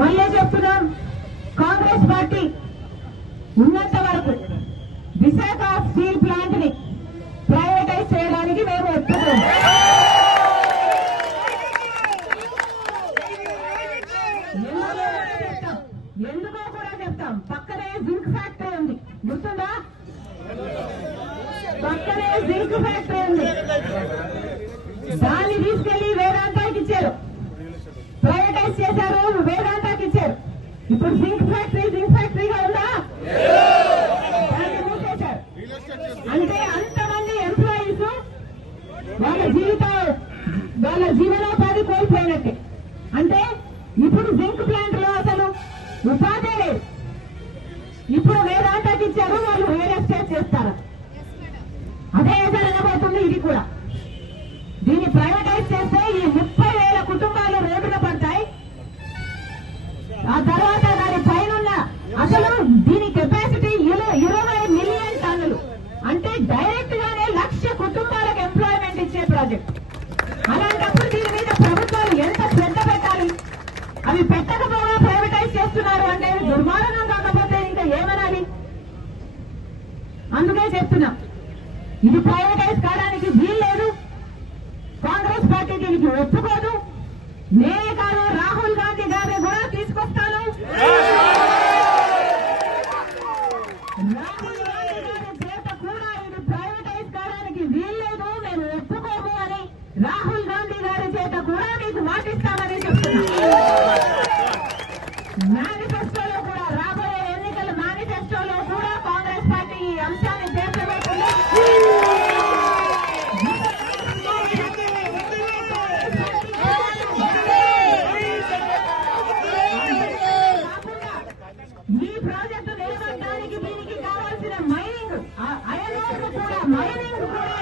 మళ్ళీ చెప్తున్నాం, కాంగ్రెస్ పార్టీ ఉన్నంత వరకు విశాఖ స్టీల్ ప్లాంట్ ని ప్రైవేటైజ్ చేయడానికి మేము ఒప్పుకోం. ఎందుకో కూడా చెప్తాం. పక్కనే జింక్ ఫ్యాక్టరీ ఉంది, గుర్తుందా? పక్కనే జింక్ ఫ్యాక్టరీ ఉంది, దాన్ని తీసుకెళ్లి వేదాంతానికి ఇచ్చారు, ప్రైవేటైజ్ చేశారు, వేదాంతానికి ఇచ్చారు. ఇప్పుడు జింక్ ఫ్యాక్టరీగా ఉందా? దాన్ని మూసేశారు. అంటే అంతమంది ఎంప్లాయీస్ వాళ్ళ జీవనోపాధి కోల్పోయినట్టే. అంటే ఇప్పుడు జింక్ ప్లాంట్ లో అసలు ఉపాధి లేదు. ఇప్పుడు వేదాంతానికి ఇచ్చారు, వాళ్ళు రియల్ ఎస్టేట్ చేస్తారు. అదే జరగబోతుంది ఇది కూడా. దీన్ని ప్రైవేటైజ్ చేస్తే ఈ 30,000 కుటుంబాలు రోడ్డున పడతాయి. ఆ తర్వాత దాని పైన అసలు దీని కెపాసిటీ 20 మిలియన్ టన్నులు. అంటే డైరెక్ట్ గానే 1,00,000 కుటుంబాలకు ఎంప్లాయ్మెంట్ ఇచ్చే ప్రాజెక్ట్. అలాంటప్పుడు దీని మీద ప్రభుత్వాలు ఎంత శ్రద్ధ పెట్టాలి? అవి పెట్టకపోగా ప్రైవేటైజ్ చేస్తున్నారు అంటే దుర్మార్గం కాకపోతే ఇంకా ఏమనాలి? అందుకే చెప్తున్నా, ఇది ప్రైవేటైజ్ కావడానికి వీల్లేదు. కాంగ్రెస్ పార్టీ దీనికి ఒప్పుకోదు. నేనే కాదు, రాహుల్ గాంధీ గారిని కూడా తీసుకొస్తాను. రాహుల్ గాంధీ గారి చేత కూడా ఇది ప్రైవేటైజ్ కావడానికి వీల్లేదు, మేము ఒప్పుకోము అని రాహుల్ గాంధీ గారి చేత కూడా మీకు మాటిస్తామని చెప్తున్నా. మేనిఫెస్టోలో కూడా, రాబోయే ఎన్నికల మేనిఫెస్టోలో కూడా కాంగ్రెస్ పార్టీ ఈ అంశాన్ని చేర్చబోతుంది. ఈ ప్రాజెక్టు నిలబడడానికి దీనికి కావాల్సిన మైనింగ్, అయన్ కూడా మైనింగ్ కూడా